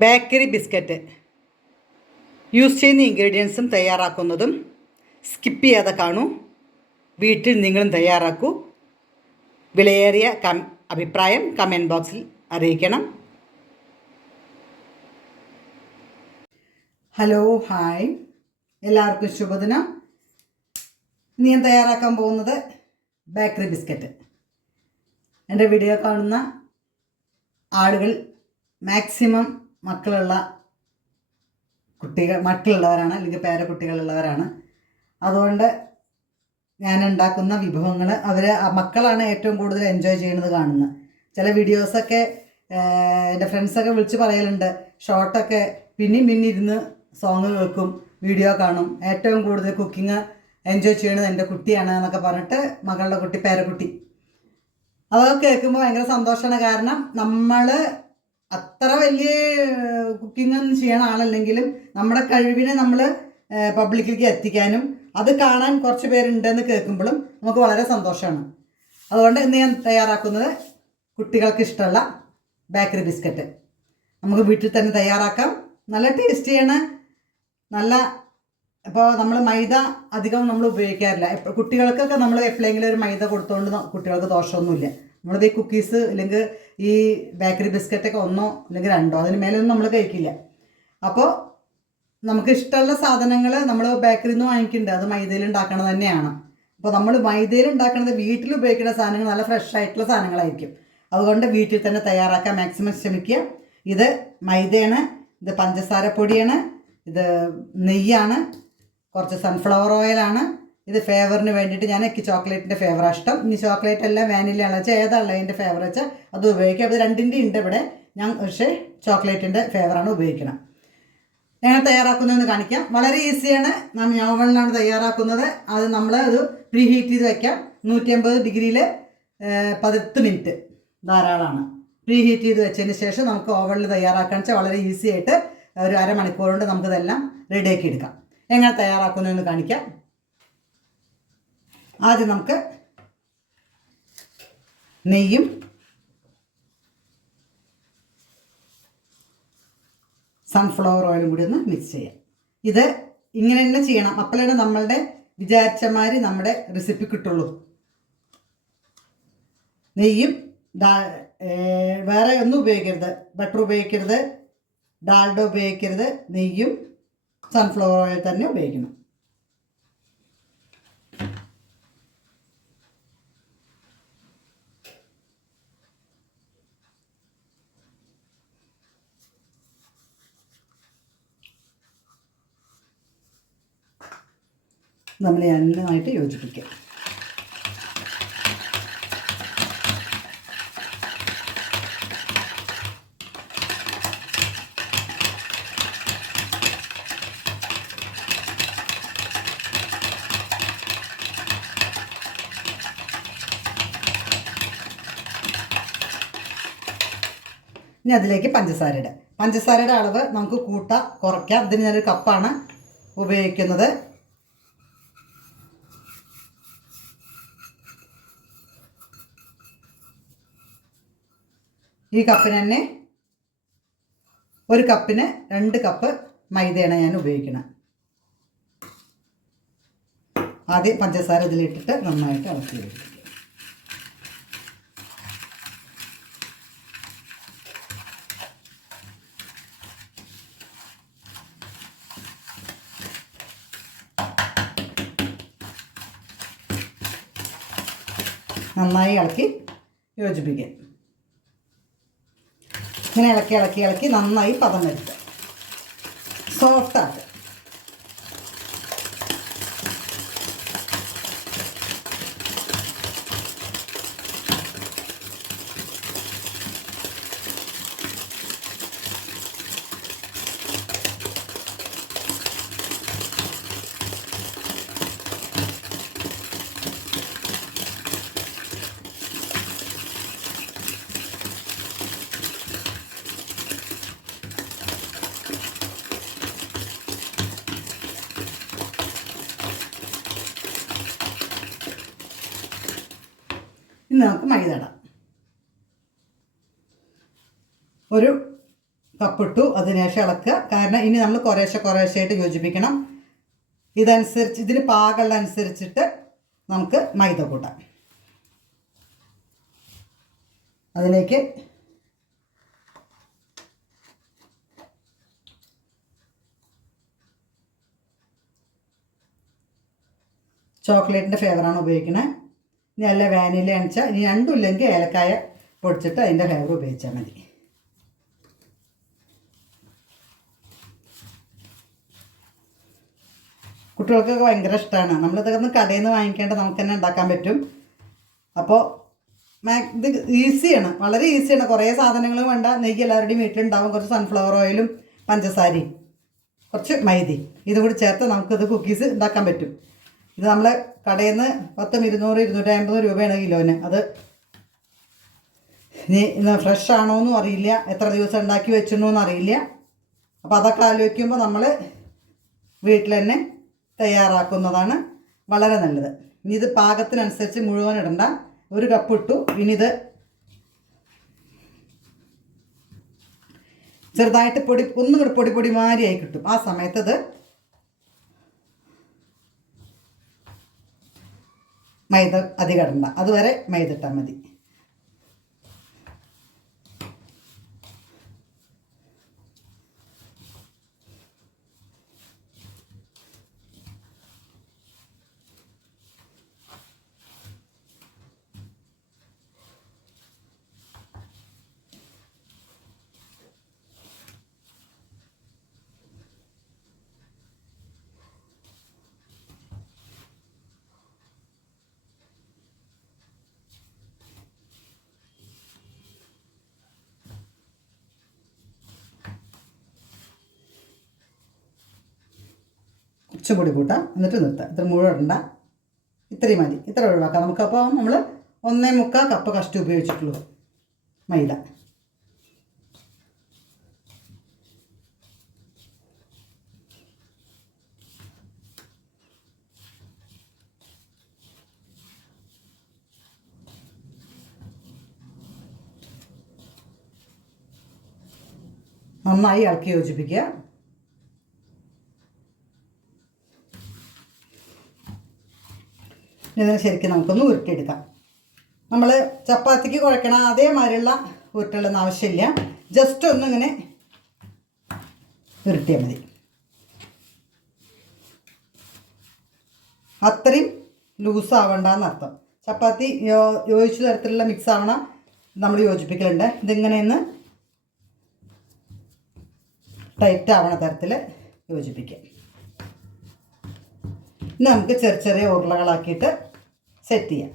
Bakery biscuit use ചെയ്യുന്ന ഇൻഗ്രീഡിയൻസും തയ്യാറാക്കുന്നതും skip ചെയ്യാതെ കാണൂ. വീട്ടിൽ നിങ്ങളും തയ്യാറാക്കൂ. വിലയേറിയ അഭിപ്രായം കമൻറ്റ് ബോക്സിൽ അറിയിക്കണം. ഹലോ, ഹായ്, എല്ലാവർക്കും ശുഭദിനം. ഇന്ന് ഞാൻ തയ്യാറാക്കാൻ പോകുന്നത് ബേക്കറി ബിസ്ക്കറ്റ്. എൻ്റെ വീഡിയോ കാണുന്ന ആളുകൾ മാക്സിമം മക്കളുള്ളവരാണ്, അല്ലെങ്കിൽ പേരക്കുട്ടികളുള്ളവരാണ്. അതുകൊണ്ട് ഞാൻ ഉണ്ടാക്കുന്ന വിഭവങ്ങൾ മക്കളാണ് ഏറ്റവും കൂടുതൽ എൻജോയ് ചെയ്യുന്നത് കാണുന്നത്. ചില വീഡിയോസൊക്കെ എൻ്റെ ഫ്രണ്ട്സൊക്കെ വിളിച്ച് പറയലുണ്ട്, ഷോർട്ടൊക്കെ പിന്നെയും ഇരുന്ന് സോങ് കേൾക്കും, വീഡിയോ കാണും, ഏറ്റവും കൂടുതൽ കുക്കിംഗ് എൻജോയ് ചെയ്യുന്നത് എൻ്റെ കുട്ടിയാണ് എന്നൊക്കെ പറഞ്ഞിട്ട്, മകളുടെ കുട്ടി, പേരക്കുട്ടി. അതൊക്കെ കേൾക്കുമ്പോൾ ഭയങ്കര സന്തോഷമാണ്. കാരണം നമ്മൾ അത്ര വലിയ കുക്കിംഗ് ഒന്നും ചെയ്യണ ആളല്ലെങ്കിലും നമ്മുടെ കഴിവിനെ നമ്മൾ പബ്ലിക്കിലേക്ക് എത്തിക്കാനും അത് കാണാൻ കുറച്ച് പേരുണ്ടെന്ന് കേൾക്കുമ്പോഴും നമുക്ക് വളരെ സന്തോഷമാണ്. അതുകൊണ്ട് ഇന്ന് ഞാൻ തയ്യാറാക്കുന്നത് കുട്ടികൾക്ക് ഇഷ്ടമുള്ള ബേക്കറി ബിസ്ക്കറ്റ് നമുക്ക് വീട്ടിൽ തന്നെ തയ്യാറാക്കാം. നല്ല ടേസ്റ്റിയാണ്. ഇപ്പോൾ നമ്മൾ മൈദ അധികം നമ്മൾ ഉപയോഗിക്കാറില്ല. കുട്ടികൾക്കൊക്കെ നമ്മൾ എപ്പോഴെങ്കിലും ഒരു മൈദ കൊടുത്തുകൊണ്ട് കുട്ടികൾക്ക് ദോഷമൊന്നുമില്ല. നമ്മളിത് ഈ കുക്കീസ് അല്ലെങ്കിൽ ഈ ബേക്കറി ബിസ്ക്കറ്റൊക്കെ ഒന്നോ അല്ലെങ്കിൽ രണ്ടോ അതിന് മേലൊന്നും നമ്മൾ കഴിക്കില്ല. അപ്പോൾ നമുക്ക് ഇഷ്ടമുള്ള സാധനങ്ങൾ നമ്മൾ ബേക്കറിയിൽ നിന്ന് വാങ്ങിക്കുന്നുണ്ട്, അത് മൈദയിൽ ഉണ്ടാക്കണത് തന്നെയാണ്. അപ്പോൾ നമ്മൾ മൈദയിൽ ഉണ്ടാക്കുന്നത് വീട്ടിൽ ഉപയോഗിക്കുന്ന സാധനങ്ങൾ നല്ല ഫ്രഷ് ആയിട്ടുള്ള സാധനങ്ങളായിരിക്കും. അതുകൊണ്ട് വീട്ടിൽ തന്നെ തയ്യാറാക്കാൻ മാക്സിമം ശ്രമിക്കുക. ഇത് മൈദയാണ്, ഇത് പഞ്ചസാരപ്പൊടിയാണ്, ഇത് നെയ്യാണ്, കുറച്ച് സൺഫ്ലവർ ഓയിലാണ്. ഇത് ഫ്ലേവറിന് വേണ്ടിയിട്ട് എനിക്ക് ചോക്ലേറ്റിൻ്റെ ഫ്ലേവറാണ് ഇഷ്ടം. ഇനി ചോക്ലേറ്റ് അല്ല വാനിലയാണ് വെച്ചാൽ ഏതാണല്ലോ അതിൻ്റെ ഫ്ലേവർ വെച്ചാൽ അത് ഉപയോഗിക്കുക. അത് രണ്ടിൻ്റെ ഉണ്ട് ഇവിടെ. ഞാൻ പക്ഷേ ചോക്ലേറ്റിൻ്റെ ഫ്ലേവറാണ് ഉപയോഗിക്കണം. ഞങ്ങൾ തയ്യാറാക്കുന്നതെന്ന് കാണിക്കാം. വളരെ ഈസിയാണ്. ഞാൻ ഓവനിലാണ് തയ്യാറാക്കുന്നത്. അത് നമ്മൾ അത് പ്രീ ഹീറ്റ് ചെയ്ത് വയ്ക്കാം. 150 ഡിഗ്രിയിൽ 10 മിനിറ്റ് ധാരാളമാണ്. പ്രീ ഹീറ്റ് ചെയ്ത് വെച്ചതിന് ശേഷം നമുക്ക് ഓവനിൽ തയ്യാറാക്കാന്ന് വെച്ചാൽ വളരെ ഈസി ആയിട്ട് ഒരു അരമണിക്കൂർ കൊണ്ട് നമുക്കിതെല്ലാം റെഡിയാക്കി എടുക്കാം. എങ്ങനെ തയ്യാറാക്കുന്നതെന്ന് കാണിക്കാം. ആദ്യം നമുക്ക് നെയ്യും സൺഫ്ലവർ ഓയിലും കൂടി ഒന്ന് മിക്സ് ചെയ്യാം. ഇത് ഇങ്ങനെ തന്നെ ചെയ്യണം. അപ്പോഴാണ് നമ്മളുടെ വിചാരിച്ചമാതിരി നമ്മുടെ റെസിപ്പി കിട്ടുള്ളൂ. നെയ്യും വേറെ ഒന്നും ഉപയോഗിക്കരുത്. ബട്ടർ ഉപയോഗിക്കരുത്, ഡാൽഡ ഉപയോഗിക്കരുത്. നെയ്യും സൺഫ്ലവർ ഓയിൽ തന്നെ ഉപയോഗിക്കണം. നമ്മൾ നന്നായിട്ട് യോജിപ്പിക്കുക. ഇനി അതിലേക്ക് പഞ്ചസാരയുടെ അളവ് നമുക്ക് കൂട്ടാം, കുറയ്ക്കാം. ഇതിന് ഞാനൊരു കപ്പാണ് ഉപയോഗിക്കുന്നത്. ഈ കപ്പിന് തന്നെ 1 കപ്പിന് 2 കപ്പ് മൈദയാണ് ഞാൻ ഉപയോഗിക്കുന്നത്. ആദ്യം പഞ്ചസാര ഇതിലിട്ടിട്ട് നന്നായിട്ട് ഇളക്കി വയ്ക്കുക. നന്നായി ഇളക്കി യോജിപ്പിക്കുക. ഇങ്ങനെ ഇളക്കി നന്നായി പദം വരുത്തുക, സോഫ്റ്റാക്കുക. ഇനി നമുക്ക് മൈദ ഇടാം. ഒരു കപ്പിട്ടു. അതിനുശേഷം ഇളക്കുക. കാരണം ഇനി നമ്മൾ കുറേശ്ശെയായിട്ട് യോജിപ്പിക്കണം. ഇതനുസരിച്ച് ഇതിന് പാകമുള്ള അനുസരിച്ചിട്ട് നമുക്ക് മൈദ കൂട്ടാം. അതിലേക്ക് ചോക്ലേറ്റിൻ്റെ ഫ്ലേവറാണ് ഉപയോഗിക്കുന്നത്. ഇനി അല്ല വാനില അണിച്ചാൽ ഇനി രണ്ടും ഇല്ലെങ്കിൽ ഏലക്കായ പൊടിച്ചിട്ട് അതിൻ്റെ ഫ്ലേവർ ഉപയോഗിച്ചാൽ മതി. കുട്ടികൾക്കൊക്കെ ഭയങ്കര ഇഷ്ടമാണ്. നമ്മളിതൊക്കെ ഒന്ന് കടയിൽ നിന്ന് വാങ്ങിക്കേണ്ട നമുക്ക് തന്നെ ഉണ്ടാക്കാൻ പറ്റും. അപ്പോൾ ഇത് ഈസിയാണ്, വളരെ ഈസിയാണ്. കുറേ സാധനങ്ങൾ വേണ്ട. നെയ്യ് എല്ലാവരുടെയും വീട്ടിലുണ്ടാവും. കുറച്ച് സൺഫ്ലവർ ഓയിലും പഞ്ചസാരയും കുറച്ച് മൈദയും ഇതും കൂടി ചേർത്ത് നമുക്കിത് കുക്കീസ് ഉണ്ടാക്കാൻ പറ്റും. ഇത് നമ്മൾ കടയിൽ നിന്ന് 200, 250 രൂപയാണ് കിലോന്. അത് ഇന്ന് ഫ്രഷ് ആണോയെന്നും അറിയില്ല, എത്ര ദിവസം ഉണ്ടാക്കി വെച്ചിട്ടുണ്ടോയെന്നും അറിയില്ല. അപ്പോൾ അതൊക്കെ ആലോചിക്കുമ്പോൾ നമ്മൾ വീട്ടിൽ തന്നെ തയ്യാറാക്കുന്നതാണ് വളരെ നല്ലത്. ഇനി ഇത് പാകത്തിനനുസരിച്ച് മുഴുവൻ ഇടണ്ട. 1 കപ്പ് ഇട്ടു. ഇനി ഇത് ചെറുതായിട്ട് ഒന്നും കൂടി പൊടി മാരിയായി കിട്ടും. ആ സമയത്ത് ഇത് മൈദ അധികം ഇടണ്ട. അതുവരെ മൈദ ഇട്ടാൽ മതി. കുറച്ചും കൂടി കൂട്ടാം, എന്നിട്ട് നിർത്താം. ഇത്ര മുഴുവൻ ഇടണ്ട, ഇത്രയും മതി. ഇത്ര ഒഴിവാക്കാം നമുക്കപ്പോൾ. നമ്മൾ 1.25 കപ്പ് കഷ്ടി ഉപയോഗിച്ചിട്ടുള്ളൂ മൈദ. നന്നായി ഇളക്കി യോജിപ്പിക്കുക. ഇതിന് ശരിക്കും നമുക്കൊന്ന് ഉരുട്ടിയെടുക്കാം. നമ്മൾ ചപ്പാത്തിക്ക് കുഴക്കണ അതേമാതിരിയുള്ള ഉരുട്ടുകളൊന്നും ആവശ്യമില്ല. ജസ്റ്റ് ഒന്നിങ്ങനെ ഉരുട്ടിയാൽ മതി. അത്രയും ലൂസ് ആവണ്ടെന്നർത്ഥം. ചപ്പാത്തി യോജിച്ച തരത്തിലുള്ള മിക്സ് ആവണം നമ്മൾ യോജിപ്പിക്കലുണ്ട്. ഇതിങ്ങനെയൊന്ന് ടൈറ്റ് ആവണ തരത്തിൽ യോജിപ്പിക്കാം. ഇനി നമുക്ക് ചെറിയ ഉരുളകളാക്കിയിട്ട് സെറ്റ് ചെയ്യാം.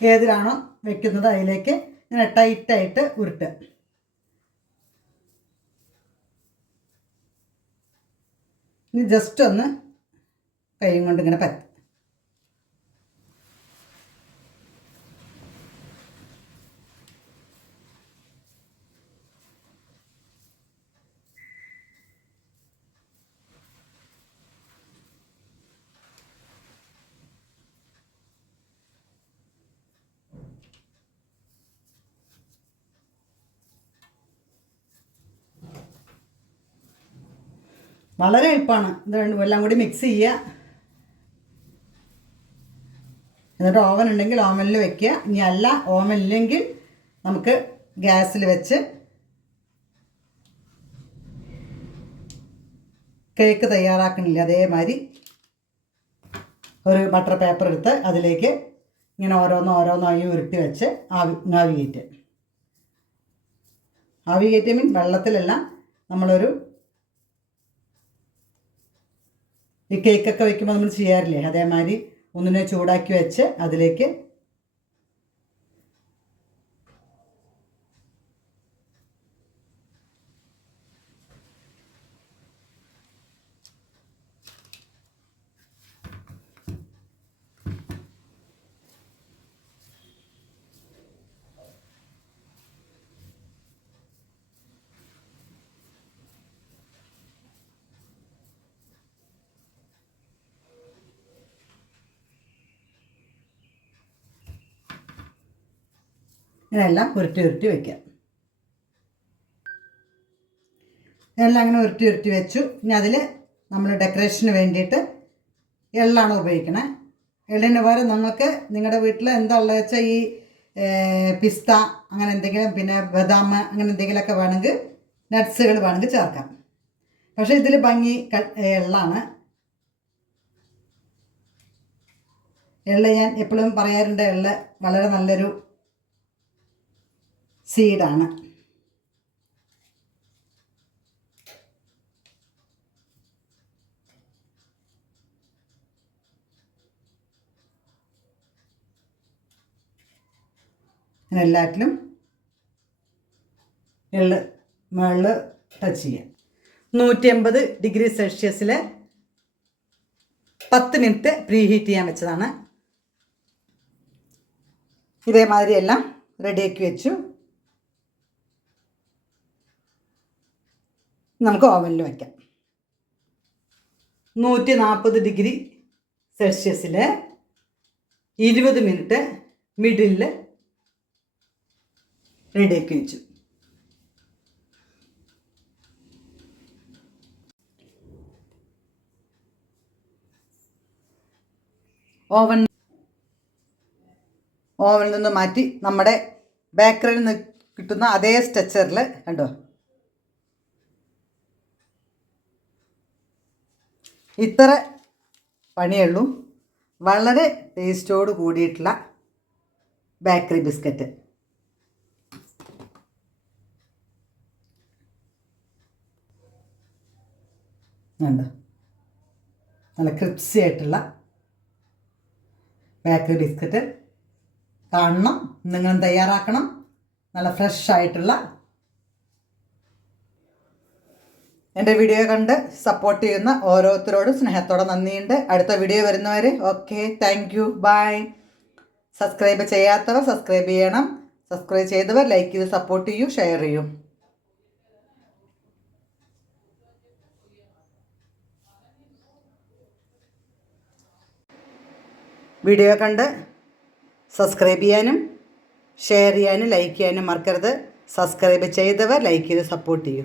ഏതിലാണോ വെക്കുന്നത് അതിലേക്ക് ഇങ്ങനെ ടൈറ്റായിട്ട് ഉരുട്ടുക. ഇനി ജസ്റ്റ് ഒന്ന് കൈ കൊണ്ട് ഇങ്ങനെ പറ്റും. വളരെ എളുപ്പമാണ്. ഇത് രണ്ടും എല്ലാം കൂടി മിക്സ് ചെയ്യുക. എന്നിട്ട് ഓവൻ ഉണ്ടെങ്കിൽ ഓവനിൽ വെക്കുക. ഇനി അല്ല ഓവൻ ഇല്ലെങ്കിൽ നമുക്ക് ഗ്യാസിൽ വെച്ച് കേക്ക് തയ്യാറാക്കണില്ല അതേമാതിരി ഒരു ബട്ടർ പേപ്പർ എടുത്ത് അതിലേക്ക് ഇങ്ങനെ ഓരോന്നായി ഉരുട്ടി വെച്ച് ആവി കയറ്റി മീൻ വെള്ളത്തിലല്ല, നമ്മളൊരു ഈ കേക്കൊക്കെ വയ്ക്കുമ്പോൾ നമ്മൾ ചെയ്യാറില്ലേ അതേമാതിരി ഒന്നിനെ ചൂടാക്കി വെച്ച് അതിലേക്ക് ഇങ്ങനെയെല്ലാം ഉരുട്ടി ഉരുട്ടി വയ്ക്കാം. എല്ലാം അങ്ങനെ ഉരുട്ടി ഉരുട്ടി വെച്ചു. ഇനി അതിൽ നമ്മൾ ഡെക്കറേഷന് വേണ്ടിയിട്ട് എള്ളാണ് ഉപയോഗിക്കണേ. എള്ളിന് പകരം നിങ്ങൾക്ക് നിങ്ങളുടെ വീട്ടിൽ എന്താ ഉള്ളത് വെച്ചാൽ ഈ പിസ്ത അങ്ങനെ എന്തെങ്കിലും, പിന്നെ ബദാം അങ്ങനെ എന്തെങ്കിലുമൊക്കെ വേണമെങ്കിൽ, നട്ട്സുകൾ വേണമെങ്കിൽ ചേർക്കാം. പക്ഷേ ഇതിൽ ഭംഗി എള്ളാണ്. എള്ള് ഞാൻ എപ്പോഴും പറയാറുണ്ട്, എള്ള് വളരെ നല്ലൊരു സീഡാണ്. അങ്ങനെ എല്ലാറ്റിലും എള്ള് മുകളിൽ ടച്ച് ചെയ്യാം. 180 ഡിഗ്രി സെൽഷ്യസിൽ 10 മിനിറ്റ് പ്രീ ഹീറ്റ് ചെയ്യാൻ വെച്ചതാണ്. ഇതേമാതിരി എല്ലാം റെഡിയാക്കി വെച്ചു. നമുക്ക് ഓവനിൽ വയ്ക്കാം. 140 ഡിഗ്രി സെൽഷ്യസിൽ 20 മിനിറ്റ് മിഡിലിൽ റെഡിയാക്കി വെച്ചു. ഓവനിൽ നിന്ന് മാറ്റി നമ്മുടെ ബേക്കറിയിൽ നിന്ന് കിട്ടുന്ന അതേ സ്ട്രെച്ചറിൽ കണ്ടോ, ഇത്ര പണിയുള്ളൂ. വളരെ ടേസ്റ്റോട് കൂടിയിട്ടുള്ള ബേക്കറി ബിസ്ക്കറ്റ്. ഉണ്ട് നല്ല ക്രിപ്സി ആയിട്ടുള്ള ബേക്കറി ബിസ്ക്കറ്റ്. കാണണം, നിങ്ങളും തയ്യാറാക്കണം. നല്ല ഫ്രഷ് ആയിട്ടുള്ള. എൻ്റെ വീഡിയോ കണ്ട് സപ്പോർട്ട് ചെയ്യുന്ന ഓരോരുത്തരോടും സ്നേഹത്തോടെ നന്ദിയുണ്ട്. അടുത്ത വീഡിയോ വരുന്നവരെ okay, thank you, bye. Subscribe ചെയ്യാത്തവർ സബ്സ്ക്രൈബ് ചെയ്യണം. സബ്സ്ക്രൈബ് ചെയ്തവർ ലൈക്ക് ചെയ്ത് സപ്പോർട്ട് ചെയ്യൂ, ഷെയർ ചെയ്യൂ. വീഡിയോ കണ്ട് സബ്സ്ക്രൈബ് ചെയ്യാനും ഷെയർ ചെയ്യാനും ലൈക്ക് ചെയ്യാനും മറക്കരുത്. സബ്സ്ക്രൈബ് ചെയ്തവർ ലൈക്ക് ചെയ്ത് സപ്പോർട്ട് ചെയ്യൂ.